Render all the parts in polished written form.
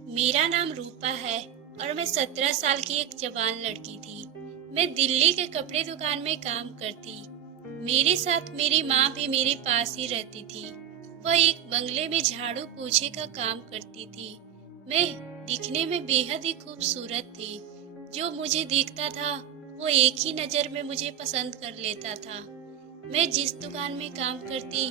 मेरा नाम रूपा है और मैं 17 साल की एक जवान लड़की थी। मैं दिल्ली के कपड़े दुकान में काम करती। मेरे साथ मेरी माँ भी मेरे पास ही रहती थी। वह एक बंगले में झाड़ू पोछे का काम करती थी। मैं दिखने में बेहद ही खूबसूरत थी। जो मुझे देखता था वो एक ही नज़र में मुझे पसंद कर लेता था। मैं जिस दुकान में काम करती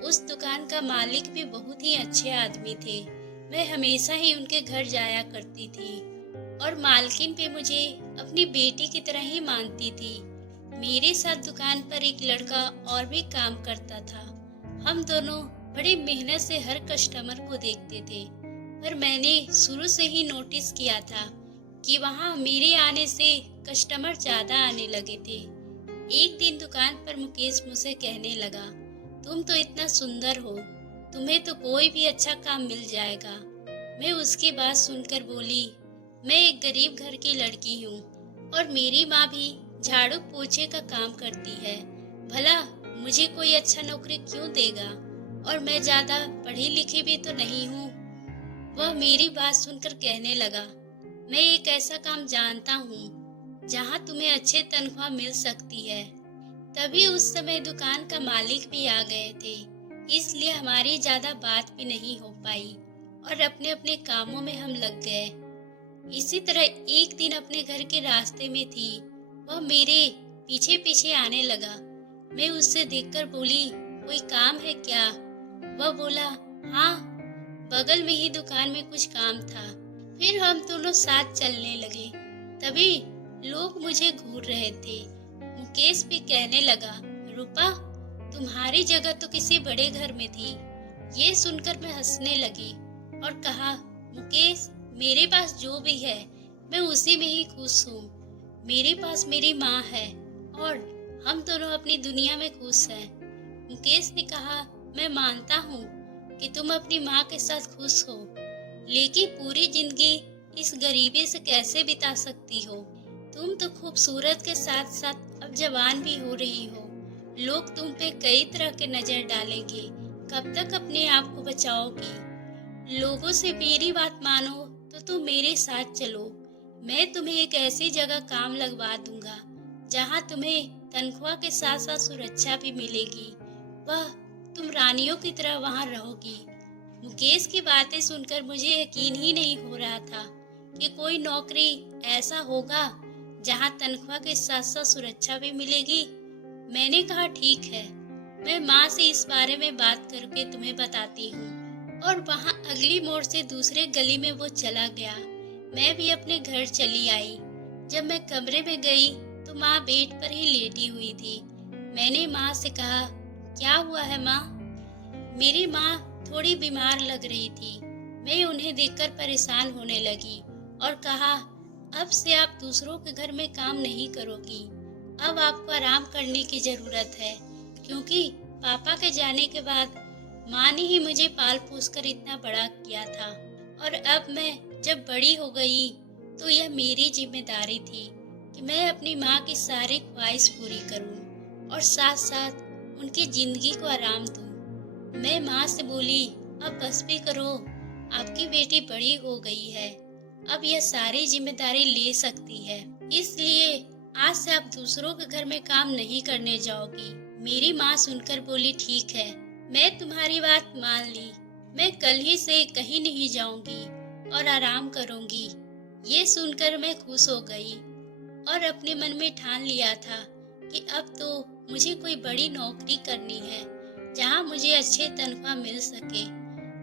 उस दुकान का मालिक भी बहुत ही अच्छे आदमी थे। मैं हमेशा ही उनके घर जाया करती थी और मालकिन भी मुझे अपनी बेटी की तरह ही मानती थी। मेरे साथ दुकान पर एक लड़का और भी काम करता था। हम दोनों बड़ी मेहनत से हर कस्टमर को देखते थे, पर मैंने शुरू से ही नोटिस किया था कि वहाँ मेरे आने से कस्टमर ज्यादा आने लगे थे। एक दिन दुकान पर मुकेश मुझसे कहने लगा, तुम तो इतना सुंदर हो, तुम्हें तो कोई भी अच्छा काम मिल जाएगा। मैं उसकी बात सुनकर बोली, मैं एक गरीब घर की लड़की हूँ और मेरी माँ भी झाड़ू पोछे का काम करती है। भला मुझे कोई अच्छा नौकरी क्यों देगा, और मैं ज्यादा पढ़ी लिखी भी तो नहीं हूँ। वह मेरी बात सुनकर कहने लगा, मैं एक ऐसा काम जानता हूँ जहाँ तुम्हें अच्छे तनख्वाह मिल सकती है। तभी उस समय दुकान का मालिक भी आ गए थे, इसलिए हमारी ज्यादा बात भी नहीं हो पाई और अपने अपने कामों में हम लग गए। इसी तरह एक दिन अपने घर के रास्ते में थी, वह मेरे पीछे पीछे आने लगा। मैं उससे देखकर बोली, कोई काम है क्या? वह बोला, हाँ, बगल में ही दुकान में कुछ काम था। फिर हम दोनों साथ चलने लगे। तभी लोग मुझे घूर रहे थे। मुकेश भी कहने लगा, रूपा, तुम्हारी जगह तो किसी बड़े घर में थी। ये सुनकर मैं हंसने लगी और कहा, मुकेश, मेरे पास जो भी है मैं उसी में ही खुश हूँ। मेरे पास मेरी माँ है और हम दोनों अपनी दुनिया में खुश हैं। मुकेश ने कहा, मैं मानता हूँ कि तुम अपनी माँ के साथ खुश हो, लेकिन पूरी जिंदगी इस गरीबी से कैसे बिता सकती हो? तुम तो खूबसूरत के साथ साथ अब जवान भी हो रही हो। लोग तुम पे कई तरह के नजर डालेंगे। कब तक अपने आप को बचाओगी? लोगों से मेरी बात मानो तो तुम मेरे साथ चलो। मैं तुम्हें एक ऐसी जगह काम लगवा दूंगा जहाँ तुम्हें तनख्वाह के साथ साथ सुरक्षा भी मिलेगी। वह तुम रानियों की तरह वहाँ रहोगी। मुकेश की बातें सुनकर मुझे यकीन ही नहीं हो रहा था कि कोई नौकरी ऐसा होगा जहाँ तनख्वाह के साथ साथ सुरक्षा भी मिलेगी। मैंने कहा, ठीक है, मैं माँ से इस बारे में बात करके तुम्हें बताती हूँ। और वहाँ अगली मोड़ से दूसरे गली में वो चला गया। मैं भी अपने घर चली आई। जब मैं कमरे में गई तो माँ बेड पर ही लेटी हुई थी। मैंने माँ से कहा, क्या हुआ है माँ? मेरी माँ थोड़ी बीमार लग रही थी। मैं उन्हें देखकर परेशान होने लगी और कहा, अब से आप दूसरों के घर में काम नहीं करोगी। अब आपको आराम करने की जरूरत है, क्योंकि पापा के जाने के बाद माँ ने ही मुझे पाल पोस कर इतना बड़ा किया था, और अब मैं जब बड़ी हो गई तो यह मेरी जिम्मेदारी थी कि मैं अपनी माँ की सारी ख्वाहिश पूरी करूं और साथ साथ उनकी जिंदगी को आराम दूं। मैं माँ से बोली, अब बस भी करो, आपकी बेटी बड़ी हो गई है, अब यह सारी जिम्मेदारी ले सकती है, इसलिए आज से आप दूसरों के घर में काम नहीं करने जाओगी। मेरी माँ सुनकर बोली, ठीक है, मैं तुम्हारी बात मान ली। मैं कल ही से कहीं नहीं जाऊंगी और आराम करूंगी। ये सुनकर मैं खुश हो गई और अपने मन में ठान लिया था कि अब तो मुझे कोई बड़ी नौकरी करनी है जहाँ मुझे अच्छे तनख्वाह मिल सके।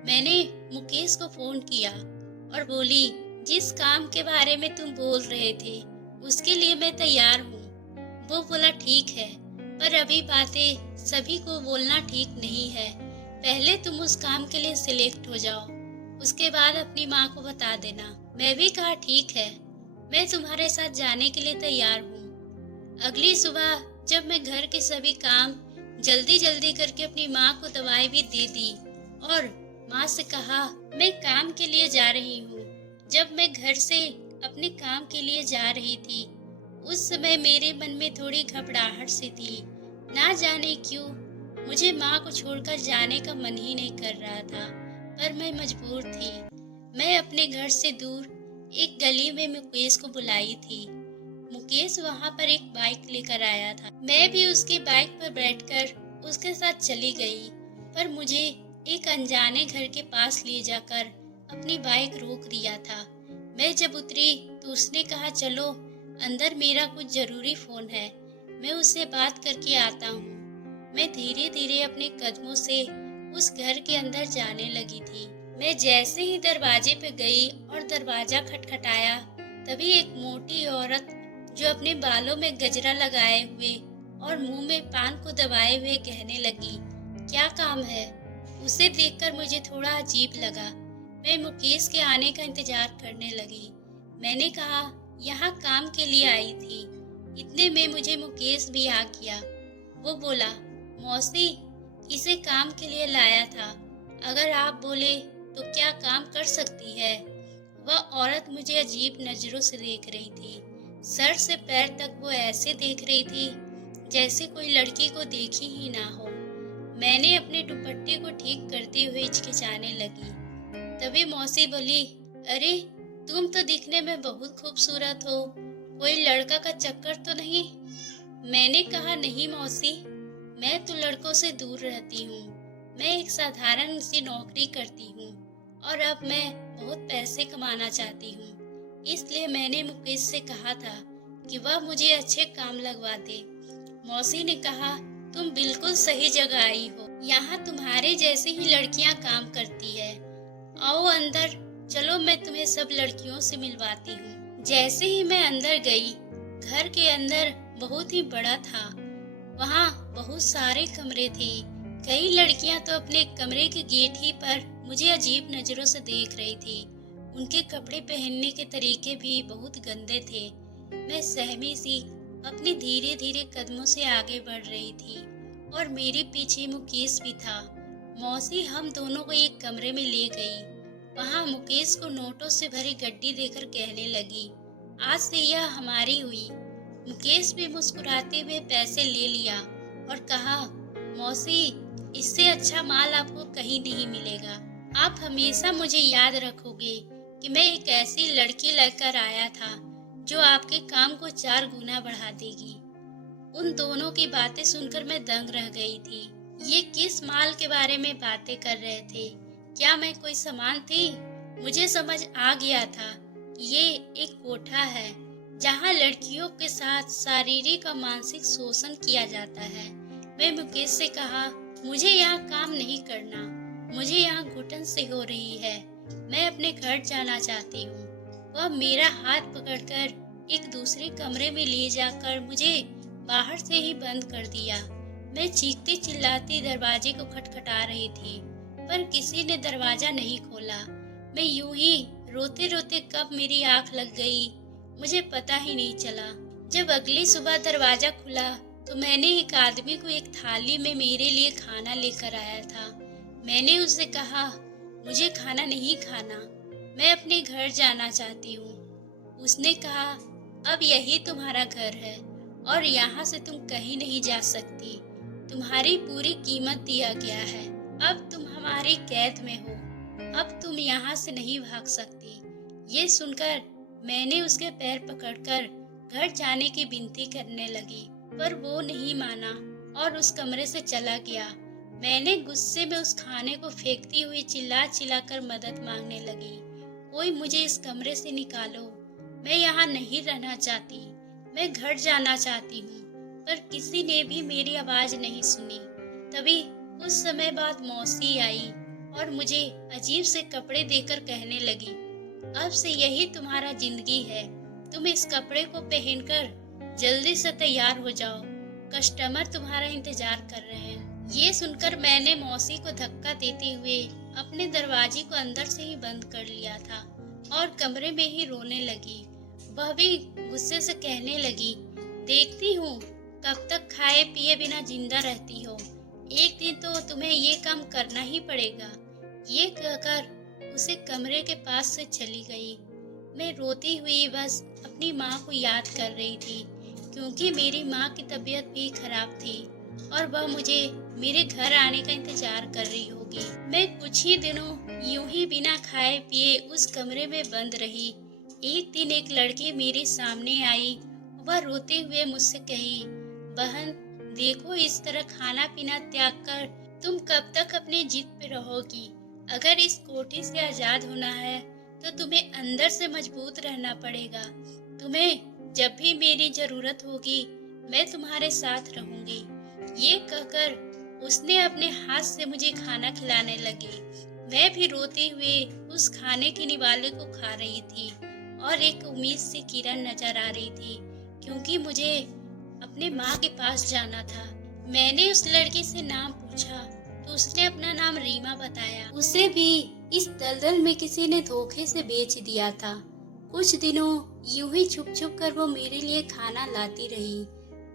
मैंने मुकेश को फोन किया और बोली, जिस काम के बारे में तुम बोल रहे थे उसके लिए मैं तैयार हूँ। वो बोला, ठीक है, पर अभी बातें सभी को बोलना ठीक नहीं है। पहले तुम उस काम के लिए सिलेक्ट हो जाओ, उसके बाद अपनी माँ को बता देना। मैं भी कहा, ठीक है, मैं तुम्हारे साथ जाने के लिए तैयार हूँ। अगली सुबह जब मैं घर के सभी काम जल्दी जल्दी करके अपनी माँ को दवाई भी दे दी और माँ से कहा, मैं काम के लिए जा रही हूँ। जब मैं घर से अपने काम के लिए जा रही थी उस समय मेरे मन में थोड़ी घबराहट सी थी। ना जाने क्यों मुझे माँ को छोड़कर जाने का मन ही नहीं कर रहा था, पर मैं मजबूर थी। मैं अपने घर से दूर एक गली में मुकेश को बुलाई थी। मुकेश वहां पर एक बाइक लेकर आया था। मैं भी उसकी बाइक पर बैठकर उसके साथ चली गई, पर मुझे एक अनजाने घर के पास ले जाकर अपनी बाइक रोक दिया था। मैं जब उतरी तो उसने कहा, चलो अंदर, मेरा कुछ जरूरी फोन है, मैं उससे बात करके आता हूँ। मैं धीरे धीरे अपने कदमों से उस घर के अंदर जाने लगी थी। मैं जैसे ही दरवाजे पे गई और दरवाजा खटखटाया, तभी एक मोटी औरत जो अपने बालों में गजरा लगाए हुए और मुंह में पान को दबाए हुए कहने लगी, क्या काम है? उसे देखकर मुझे थोड़ा अजीब लगा। मैं मुकेश के आने का इंतजार करने लगी। मैंने कहा, यहाँ काम के लिए आई थी। इतने में मुझे मुकेश भी आ गया। वो बोला, मौसी, इसे काम के लिए लाया था, अगर आप बोले तो क्या काम कर सकती है? वह औरत मुझे अजीब नजरों से देख रही थी। सर से पैर तक वो ऐसे देख रही थी जैसे कोई लड़की को देखी ही ना हो। मैंने अपने दुपट्टे को ठीक करते हुए हिचकिचाने लगी। तभी मौसी बोली, अरे तुम तो दिखने में बहुत खूबसूरत हो, कोई लड़का का चक्कर तो नहीं? मैंने कहा, नहीं मौसी, मैं तो लड़कों से दूर रहती हूँ। मैं एक साधारण सी नौकरी करती हूँ और अब मैं बहुत पैसे कमाना चाहती हूँ। इसलिए मैंने मुकेश से कहा था कि वह मुझे अच्छे काम लगवा दे। मौसी ने कहा, तुम बिल्कुल सही जगह आई हो, यहाँ तुम्हारे जैसे ही लड़कियाँ काम करती है। आओ अंदर, चलो मैं तुम्हें सब लड़कियों से मिलवाती हूँ। जैसे ही मैं अंदर गई, घर के अंदर बहुत ही बड़ा था। वहाँ बहुत सारे कमरे थे। कई लड़कियां तो अपने कमरे के गेट ही पर मुझे अजीब नजरों से देख रही थी। उनके कपड़े पहनने के तरीके भी बहुत गंदे थे। मैं सहमी सी अपने धीरे धीरे कदमों से आगे बढ़ रही थी और मेरे पीछे मुकेश भी था। मौसी हम दोनों को एक कमरे में ले गई। वहाँ मुकेश को नोटों से भरी गड्डी देकर कहने लगी, आज से यह हमारी हुई। मुकेश भी मुस्कुराते हुए पैसे ले लिया और कहा, मौसी, इससे अच्छा माल आपको कहीं नहीं मिलेगा। आप हमेशा मुझे याद रखोगे कि मैं एक ऐसी लड़की लेकर आया था जो आपके काम को 4 गुना बढ़ा देगी। उन दोनों की बातें सुनकर मैं दंग रह गई थी। ये किस माल के बारे में बातें कर रहे थे? क्या मैं कोई सामान थी? मुझे समझ आ गया था ये एक कोठा है जहाँ लड़कियों के साथ शारीरिक और मानसिक शोषण किया जाता है। मैं मुकेश से कहा, मुझे यहाँ काम नहीं करना, मुझे यहाँ घुटन से हो रही है, मैं अपने घर जाना चाहती हूँ। वह मेरा हाथ पकड़कर एक दूसरे कमरे में ले जाकर मुझे बाहर से ही बंद कर दिया। मैं चीखती चिल्लाती दरवाजे को खटखटा रही थी, पर किसी ने दरवाजा नहीं खोला। मैं यूं ही रोते रोते कब मेरी आंख लग गई मुझे पता ही नहीं चला। जब अगली सुबह दरवाजा खुला तो मैंने एक आदमी को एक थाली में मेरे लिए खाना लेकर आया था। मैंने उससे कहा, मुझे खाना नहीं खाना, मैं अपने घर जाना चाहती हूँ। उसने कहा, अब यही तुम्हारा घर है और यहाँ से तुम कहीं नहीं जा सकती। तुम्हारी पूरी कीमत दिया गया है, अब तुम हमारी कैद में हो, अब तुम यहाँ से नहीं भाग सकती। ये सुनकर मैंने उसके पैर पकड़कर घर जाने की विनती करने लगी, पर वो नहीं माना और उस कमरे से चला गया। मैंने गुस्से में उस खाने को फेंकती हुई चिल्ला चिल्ला कर मदद मांगने लगी, कोई मुझे इस कमरे से निकालो, मैं यहाँ नहीं रहना चाहती, मैं घर जाना चाहती हूँ। पर किसी ने भी मेरी आवाज नहीं सुनी। तभी कुछ समय बाद मौसी आई और मुझे अजीब से कपड़े देकर कहने लगी, अब से यही तुम्हारा जिंदगी है, तुम इस कपड़े को पहनकर जल्दी से तैयार हो जाओ, कस्टमर तुम्हारा इंतजार कर रहे हैं। ये सुनकर मैंने मौसी को धक्का देते हुए अपने दरवाजे को अंदर से ही बंद कर लिया था और कमरे में ही रोने लगी। वह भी गुस्से से कहने लगी, देखती हूँ कब तक खाए पिए बिना जिंदा रहती हो, एक दिन तो तुम्हें ये काम करना ही पड़ेगा। ये कहकर उसे कमरे के पास से चली गई। मैं रोती हुई बस अपनी माँ को याद कर रही थी, क्योंकि मेरी माँ की तबीयत भी खराब थी और वह मुझे मेरे घर आने का इंतजार कर रही होगी। मैं कुछ ही दिनों यूं ही बिना खाए पिए उस कमरे में बंद रही। एक दिन एक लड़की मेरे सामने आई। वह रोते हुए मुझसे कही, बहन देखो, इस तरह खाना पीना त्याग कर तुम कब तक अपनी जिद पे रहोगी? अगर इस कोठरी से आजाद होना है तो तुम्हें अंदर से मजबूत रहना पड़ेगा। तुम्हें जब भी मेरी जरूरत होगी मैं तुम्हारे साथ रहूंगी। ये कहकर उसने अपने हाथ से मुझे खाना खिलाने लगी। मैं भी रोते हुए उस खाने के निवाले को खा रही थी और एक उम्मीद सी किरण नजर आ रही थी, क्योंकि मुझे अपने माँ के पास जाना था। मैंने उस लड़की से नाम पूछा तो उसने अपना नाम रीमा बताया। उसे भी इस दलदल में किसी ने धोखे से बेच दिया था। कुछ दिनों यूं ही छुप छुप कर वो मेरे लिए खाना लाती रही,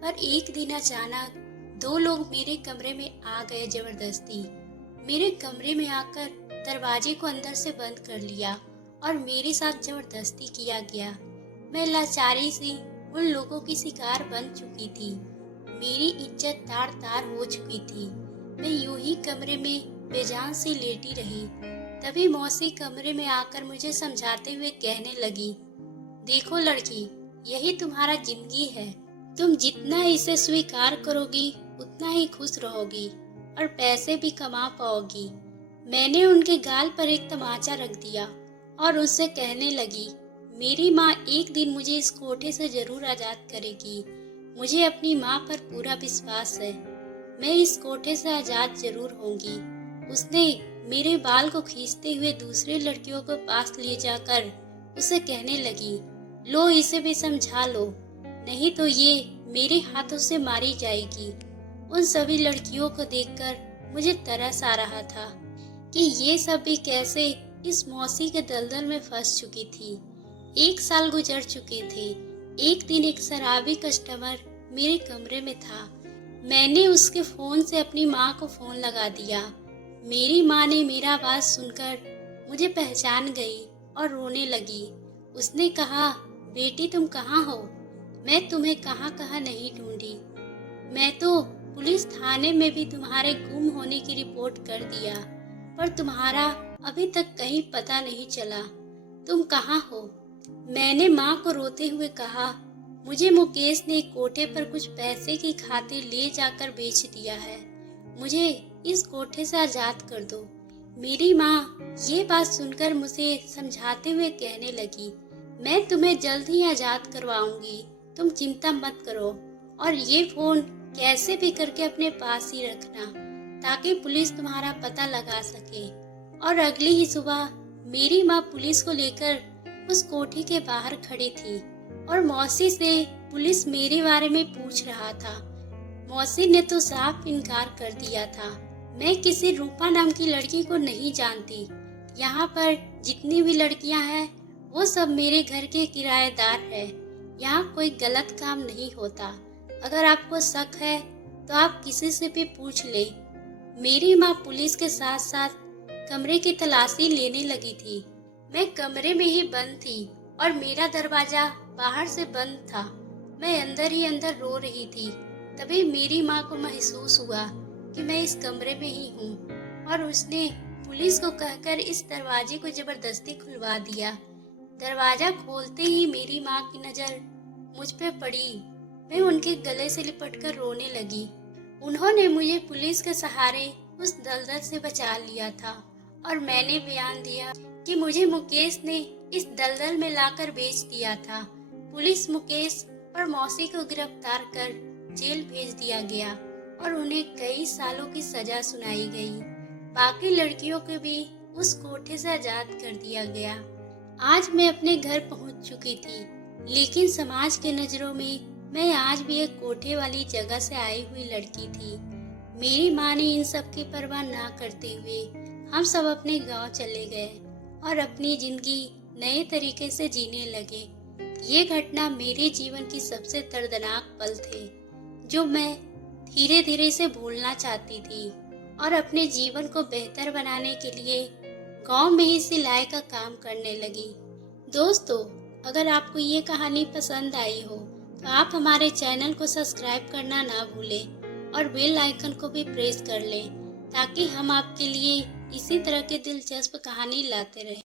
पर एक दिन अचानक दो लोग मेरे कमरे में आ गए जबरदस्ती। मेरे कमरे में आकर दरवाजे को अंदर से बंद कर लिया और मेरे साथ जबरदस्ती किया गया। मैं लाचारी से उन लोगों की शिकार बन चुकी थी। मेरी इज्जत तार तार हो चुकी थी। मैं यूं ही कमरे में बेजान सी लेटी रही। तभी मौसी कमरे में आकर मुझे समझाते हुए कहने लगी, देखो लड़की, यही तुम्हारा जिंदगी है। तुम जितना इसे स्वीकार करोगी उतना ही खुश रहोगी और पैसे भी कमा पाओगी। मैंने उनके गाल पर एक तमाचा रख दिया और उससे कहने लगी, मेरी माँ एक दिन मुझे इस कोठे से जरूर आजाद करेगी। मुझे अपनी माँ पर पूरा विश्वास है। मैं इस कोठे से आजाद जरूर होंगी। उसने मेरे बाल को खींचते हुए दूसरे लड़कियों को पास ले जाकर उसे कहने लगी, लो इसे भी समझा लो, नहीं तो ये मेरे हाथों से मारी जाएगी। उन सभी लड़कियों को देखकर मुझे तरस आ रहा था कि ये सब भी कैसे इस मौसी के दलदल में फंस चुकी थी। 1 साल गुजर चुके थे। एक दिन एक शराबी कस्टमर मेरे कमरे में था। मैंने उसके फोन से अपनी माँ को फोन लगा दिया। मेरी माँ ने मेरा आवाज सुनकर मुझे पहचान गई और रोने लगी। उसने कहा, बेटी तुम कहाँ हो? मैं तुम्हें कहाँ कहाँ नहीं ढूंढी। मैं तो पुलिस थाने में भी तुम्हारे गुम होने की रिपोर्ट कर दिया, पर तुम्हारा अभी तक कहीं पता नहीं चला। तुम कहाँ हो? मैंने माँ को रोते हुए कहा, मुझे मुकेश ने कोठे पर कुछ पैसे की खातिर ले जाकर बेच दिया है। मुझे इस कोठे से आजाद कर दो। मेरी माँ ये बात सुनकर मुझे समझाते हुए कहने लगी, मैं तुम्हें जल्द ही आजाद करवाऊंगी, तुम चिंता मत करो। और ये फोन कैसे भी करके अपने पास ही रखना, ताकि पुलिस तुम्हारा पता लगा सके। और अगली ही सुबह मेरी माँ पुलिस को लेकर उस कोठी के बाहर खड़ी थी और मौसी से पुलिस मेरे बारे में पूछ रहा था। मौसी ने तो साफ इनकार कर दिया था। मैं किसी रूपा नाम की लड़की को नहीं जानती। यहाँ पर जितनी भी लड़कियाँ हैं वो सब मेरे घर के किराएदार हैं। यहाँ कोई गलत काम नहीं होता। अगर आपको शक है तो आप किसी से भी पूछ ले। मेरी माँ पुलिस के साथ साथ कमरे की तलाशी लेने लगी थी। मैं कमरे में ही बंद थी और मेरा दरवाजा बाहर से बंद था। मैं अंदर ही अंदर रो रही थी। तभी मेरी माँ को महसूस हुआ कि मैं इस कमरे में ही हूँ और उसने पुलिस को कहकर इस दरवाजे को जबरदस्ती खुलवा दिया। दरवाजा खोलते ही मेरी माँ की नजर मुझ पे पड़ी। मैं उनके गले से लिपटकर रोने लगी। उन्होंने मुझे पुलिस के सहारे उस दलदल से बचा लिया था और मैंने बयान दिया कि मुझे मुकेश ने इस दलदल में लाकर बेच दिया था। पुलिस मुकेश और मौसी को गिरफ्तार कर जेल भेज दिया गया और उन्हें कई सालों की सजा सुनाई गई। बाकी लड़कियों को भी उस कोठे से आजाद कर दिया गया। आज मैं अपने घर पहुंच चुकी थी, लेकिन समाज के नजरों में मैं आज भी एक कोठे वाली जगह से आई हुई लड़की थी। मेरी माँ ने इन सब की परवाह ना करते हुए हम सब अपने गांव चले गए और अपनी जिंदगी नए तरीके से जीने लगे। ये घटना मेरे जीवन की सबसे दर्दनाक पल थे, जो मैं धीरे धीरे से भूलना चाहती थी और अपने जीवन को बेहतर बनाने के लिए गांव में ही सिलाई का काम करने लगी। दोस्तों, अगर आपको ये कहानी पसंद आई हो तो आप हमारे चैनल को सब्सक्राइब करना ना भूलें और बेल आइकन को भी प्रेस कर लें ताकि हम आपके लिए इसी तरह की दिलचस्प कहानी लाते रहें।